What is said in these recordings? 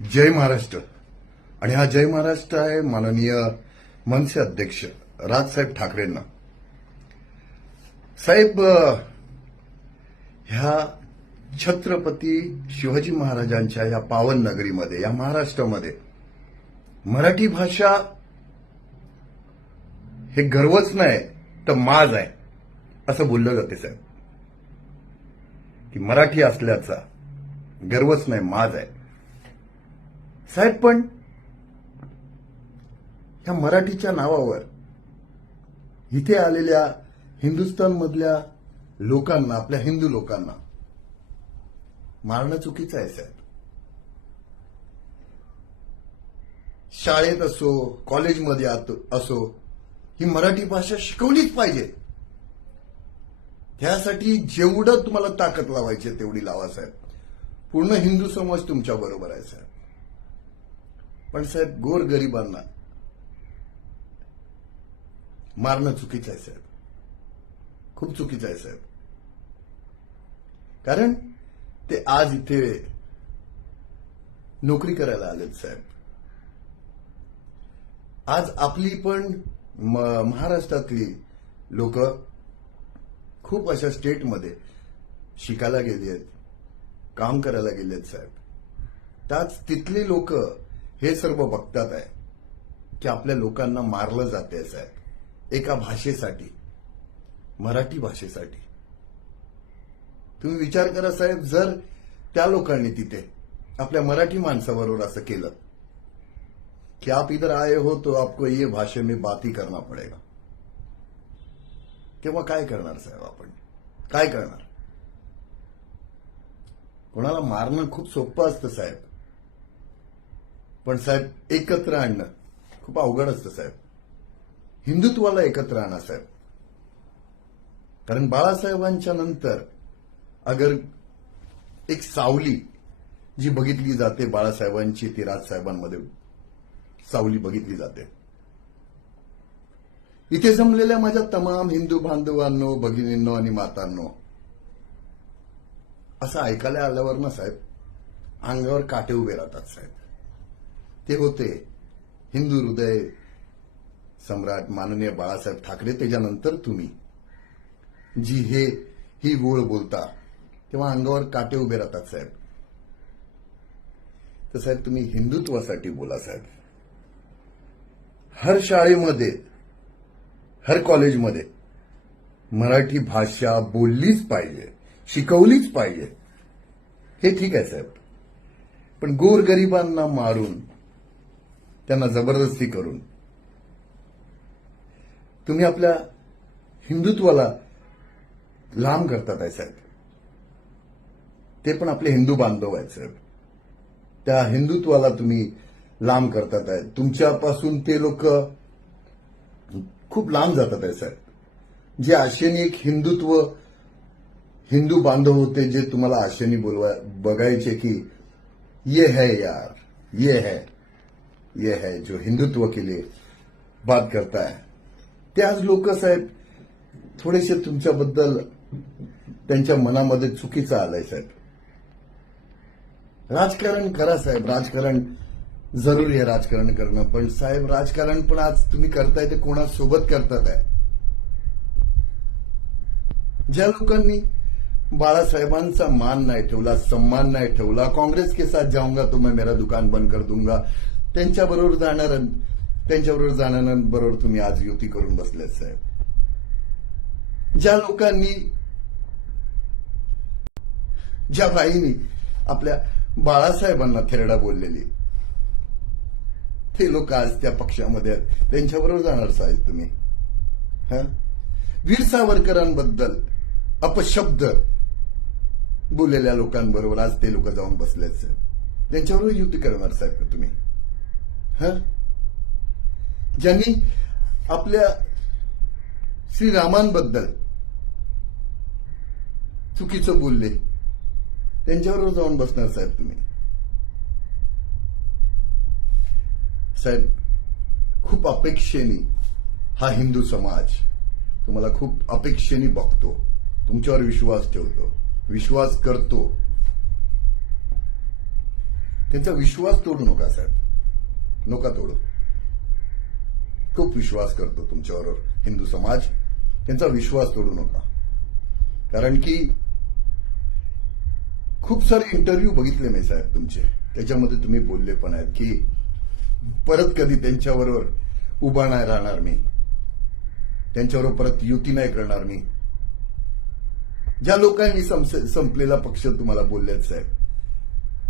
जय महाराष्ट्र. आणि हा जय महाराष्ट्र आहे माननीय मनसे अध्यक्ष राजसाहेब ठाकरेंना. साहेब, ह्या छत्रपती शिवाजी महाराजांच्या या पावन नगरीमध्ये, या महाराष्ट्रामध्ये मराठी भाषा हे गर्वच नाही तर माज आहे असं बोललं जाते साहेब. की मराठी असल्याचा गर्वच नाही, माज आहे साहेब. पण ह्या मराठीच्या नावावर इथे आलेल्या हिंदुस्थानमधल्या लोकांना, आपल्या हिंदू लोकांना मारणं चुकीचं आहे साहेब. शाळेत असो, कॉलेजमध्ये असो, ही मराठी भाषा शिकवलीच पाहिजे. त्यासाठी जेवढं तुम्हाला ताकद लावायची तेवढी लावा साहेब. पूर्ण हिंदू समाज तुमच्या बरोबर आहे साहेब. पण साहेब, गोरगरिबांना मारणं चुकीचं आहे साहेब, खूप चुकीचं आहे साहेब. कारण ते आज इथे नोकरी करायला आलेत साहेब. आज आपली पण महाराष्ट्रातली लोक खूप अशा स्टेटमध्ये शिकायला गेली आहेत, काम करायला गेले आहेत साहेब. त्याच तिथली लोक हे सर्व बघतात आहे की आपल्या लोकांना मारलं जाते साहेब एका भाषेसाठी, मराठी भाषेसाठी. तुम्ही विचार करा साहेब, जर त्या लोकांनी तिथे आपल्या मराठी माणसाबरोबर असं केलं कि आप इधर आए हो तो आपको ये भाषा में बात ही करना पड़ेगा, तेव्हा काय करणार साहेब? आपण काय करणार? कोणाला मारणं खूप सोपं असतं साहेब, पण साहेब एकत्र आणणं खूप अवघड असतं साहेब. हिंदुत्वाला एकत्र आणा साहेब. कारण बाळासाहेबांच्या नंतर अगर एक सावली जी बघितली जाते बाळासाहेबांची, ती राजसाहेबांमध्ये सावली बघितली जाते. इथे जमलेल्या माझ्या तमाम हिंदू बांधवांनो, भगिनींनो आणि मातांनो, असं ऐकायला आल्यावर ना साहेब अंगावर काटे उभे राहतात साहेब. ते होते हिंदू हृदय सम्राट माननीय बाळासाहेब ठाकरे. त्याच्यानंतर तुम्ही जी ही गोळ बोलता तेव्हा अंगावर काटे उभे राहतात साहेब. तर साहेब, तुम्ही हिंदुत्वासाठी बोला साहेब. हर शाळेमध्ये, हर कॉलेजमध्ये मराठी भाषा बोललीच पाहिजे, शिकवलीच पाहिजे. हे ठीक आहे साहेब. पण गोरगरिबांना मारून, त्यांना जबरदस्ती करून तुम्ही आपल्या हिंदुत्वाला लांब करतात आहे साहेब. ते पण आपले हिंदू बांधव आहेत साहेब. त्या हिंदुत्वाला तुम्ही लांब करतात आहे. तुमच्यापासून ते लोक खूप लांब जातात आहे साहेब. जे आशेने एक हिंदू बांधव होते, जे तुम्हाला आशेने बघायचे की ये है यार, ये है जो हिंदुत्व के लिए बात करता है, ते आज लोक साहेब थोडेसे तुमच्याबद्दल त्यांच्या मनामध्ये चुकीचं आलंय साहेब. राजकारण करा साहेब, राजकारण जरुरी आहे राजकारण करणं. पण साहेब, राजकारण पण आज तुम्ही करताय ते कोणासोबत करतात आहे? ज्या लोकांनी बाळासाहेबांचा मान नाही ठेवला, सम्मान नाही ठेवला, काँग्रेस के साथ जाऊंगा तो मैं मेरा दुकान बंद कर दूंगा, त्यांच्याबरोबर जाणाऱ्यांबरोबर तुम्ही आज युती करून बसलेत साहेब. ज्या लोकांनी, ज्या बाईंनी आपल्या बाळासाहेबांना थेरडा बोललेली, ते लोक आज त्या पक्षामध्ये आहेत, त्यांच्याबरोबर जाणार साहेब तुम्ही. वीर सावरकरांबद्दल अपशब्द बोललेल्या लोकांबरोबर आज ते लोक जाऊन बसलेत साहेब. त्यांच्याबरोबर युती करणार साहेब का तुम्ही? ज्यांनी आपल्या श्रीरामांबद्दल चुकीचं बोलले, त्यांच्याबरोबर जाऊन बसणार साहेब तुम्ही? साहेब, खूप अपेक्षेने हा हिंदू समाज तुम्हाला खूप अपेक्षेने बघतो, तुमच्यावर विश्वास ठेवतो, विश्वास करतो. त्यांचा विश्वास तोडू नका साहेब, नका तोडू. खूप विश्वास करतो तुमच्यावर हिंदू समाज, त्यांचा विश्वास तोडू नका. कारण की खूप सारे इंटरव्ह्यू बघितले मी साहेब तुमचे, त्याच्यामध्ये तुम्ही बोलले पण आहेत की परत कधी त्यांच्याबरोबर उभा नाही राहणार मी, त्यांच्याबरोबर परत युती नाही करणार मी. ज्या लोकांनी संपलेला पक्ष तुम्हाला बोललेत साहेब,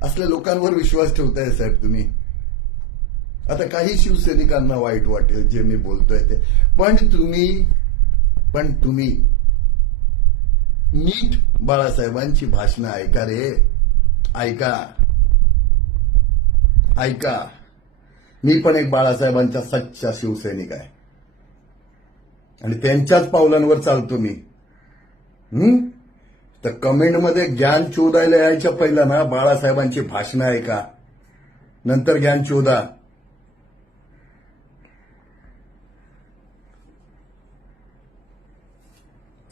असल्या लोकांवर विश्वास ठेवताय साहेब तुम्ही. आता काही शिवसैनिकांना वाईट वाटेल जे मी बोलतोय ते, पण तुम्ही नीट बाळासाहेबांची भाषणं ऐका रे, ऐका. मी पण एक बाळासाहेबांचा सच्चा शिवसैनिक आहे आणि त्यांच्याच पावलांवर चालतो मी. तर कमेंटमध्ये ज्ञान चोदायला यायच्या पहिला ना बाळासाहेबांची भाषणं ऐका, नंतर ज्ञान चोदा.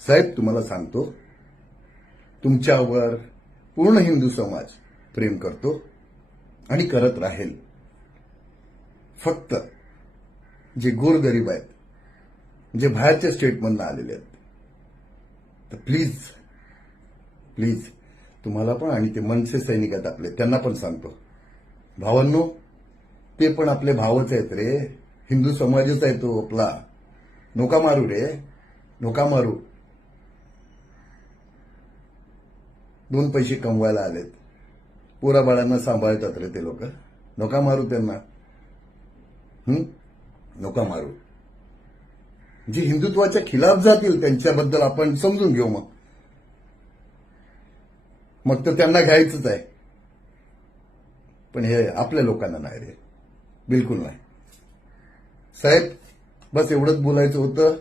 साहेब तुम्हाला सांगतो, तुमच्यावर पूर्ण हिंदू समाज प्रेम करतो आणि करत राहील. फक्त जे गोरगरीब आहेत, जे बाहेरच्या स्टेटमधून आलेले आहेत, तर प्लीज तुम्हाला पण, आणि ते मनसे सैनिक आहेत आपले, त्यांना पण सांगतो, भावांनो, ते पण आपले भावच आहेत रे, हिंदू समाजच आहे तो आपला. नोका मारू रे, नोका मारू. 2 पैसे कमवायला आलेत, पोराबाळांना सांभाळतात रे ते लोक. नोका मारू त्यांना, नोका मारू. जे हिंदुत्वाच्या खिलाफ जातील त्यांच्याबद्दल आपण समजून घेऊ, मग तर त्यांना घ्यायचंच आहे. पण हे आपल्या लोकांना नाही रे, बिलकुल नाही. साहेब बस एवढंच बोलायचं होतं.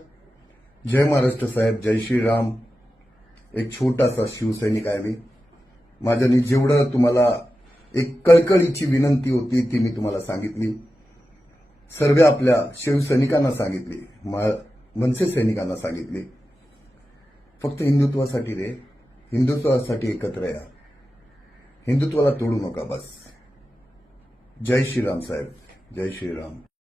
जय महाराष्ट्र साहेब, जय श्रीराम. एक छोटासा शिवसैनिक आहे मी. माझ्यानी जेवढं तुम्हाला एक कळकळीची विनंती होती ती मी तुम्हाला सांगितली. सर्व आपल्या शिवसैनिकांना सांगितली, मनसे सैनिकांना सांगितली. फक्त हिंदुत्वासाठी रे, हिंदुत्वासाठी एकत्र या, हिंदुत्वाला तोडू नका बस. जय श्रीराम साहेब, जय श्रीराम.